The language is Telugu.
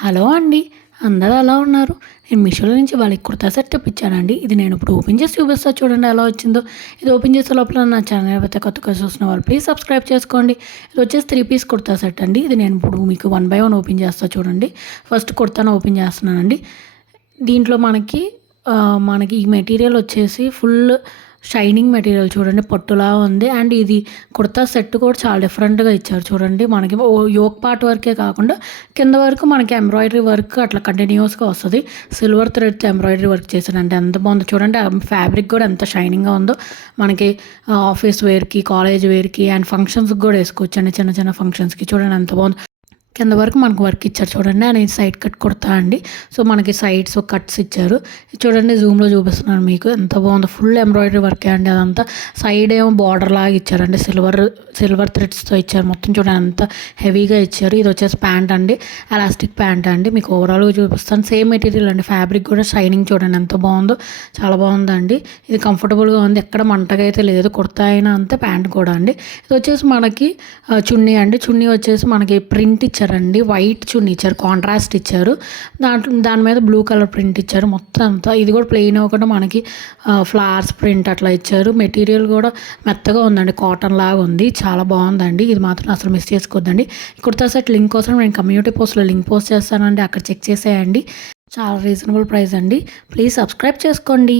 హలో అండి. అందరూ ఎలా ఉన్నారు? నేను మీషోలో నుంచి వాళ్ళకి కుర్తా సెట్ తెప్పించానండి. ఇది నేను ఇప్పుడు ఓపెన్ చేసి చూపిస్తా చూడండి ఎలా వచ్చిందో. ఇది ఓపెన్ చేసే లోపల నా ఛానల్ అయితే కొత్తగా చూసిన వాళ్ళు ప్లీజ్ సబ్స్క్రైబ్ చేసుకోండి. ఇది వచ్చేసి 3 పీస్ కుర్తా సెట్ అండి. ఇది నేను ఇప్పుడు మీకు 1 బై 1 ఓపెన్ చేస్తా చూడండి. ఫస్ట్ కుర్తాను ఓపెన్ చేస్తున్నానండి. దీంట్లో మనకి ఈ మెటీరియల్ వచ్చేసి ఫుల్ షైనింగ్ మెటీరియల్ చూడండి, పట్టులా ఉంది. అండ్ ఇది కుర్తా సెట్ కూడా చాలా డిఫరెంట్గా ఇచ్చారు చూడండి. మనకి యోక్ పార్ట్ వరకే కాకుండా కింద వరకు మనకి ఎంబ్రాయిడరీ వర్క్ అట్లా కంటిన్యూస్గా వస్తుంది. సిల్వర్ థ్రెడ్తో ఎంబ్రాయిడరీ వర్క్ చేశానంటే ఎంత బాగుందో చూడండి. ఫ్యాబ్రిక్ కూడా ఎంత షైనింగ్గా ఉందో. మనకి ఆఫీస్ వేర్కి, కాలేజ్ వేర్కి అండ్ ఫంక్షన్స్కి కూడా వేసుకోవచ్చండి. చిన్న చిన్న ఫంక్షన్స్కి చూడండి ఎంత బాగుంది. కింద వరకు మనకు వర్క్ ఇచ్చారు చూడండి. అనేది సైడ్ కట్ కుర్తా అండి. సో మనకి సైడ్స్ కట్స్ ఇచ్చారు చూడండి. జూమ్లో చూపిస్తున్నాను మీకు ఎంత బాగుందో. ఫుల్ ఎంబ్రాయిడరీ వర్కే అండి అదంతా. సైడ్ ఏమో బార్డర్ లాగా ఇచ్చారండి. సిల్వర్ థ్రెడ్స్తో ఇచ్చారు మొత్తం చూడండి. అంత హెవీగా ఇచ్చారు. ఇది వచ్చేసి ప్యాంట్ అండి, ఎలాస్టిక్ ప్యాంట్ అండి. మీకు ఓవరాల్గా చూపిస్తాను. సేమ్ మెటీరియల్ అండి. ఫ్యాబ్రిక్ కూడా షైనింగ్ చూడండి ఎంత బాగుందో. చాలా బాగుందండి. ఇది కంఫర్టబుల్గా ఉంది. ఎక్కడ మంటగా అయితే లేదు. కుర్తా అయినా అంతే, ప్యాంట్ కూడా అండి. ఇది వచ్చేసి మనకి చున్నీ అండి. చున్నీ వచ్చేసి మనకి ప్రింట్ ఇచ్చారు అండి. వైట్ చున్నీ ఇచ్చారు, కాంట్రాస్ట్ ఇచ్చారు. దాని మీద బ్లూ కలర్ ప్రింట్ ఇచ్చారు మొత్తం అంతా. ఇది కూడా ప్లెయిన్ అవ్వకుండా మనకి ఫ్లవర్స్ ప్రింట్ అట్లా ఇచ్చారు. మెటీరియల్ కూడా మెత్తగా ఉందండి, కాటన్ లాగా ఉంది. చాలా బాగుందండి. ఇది మాత్రం అసలు మిస్ చేసుకోవద్దండి. కుర్తా సెట్ లింక్ కోసం నేను కమ్యూనిటీ పోస్ట్లో లింక్ పోస్ట్ చేస్తానండి. అక్కడ చెక్ చేసేయండి. చాలా రీజనబుల్ ప్రైస్ అండి. ప్లీజ్ సబ్స్క్రైబ్ చేసుకోండి.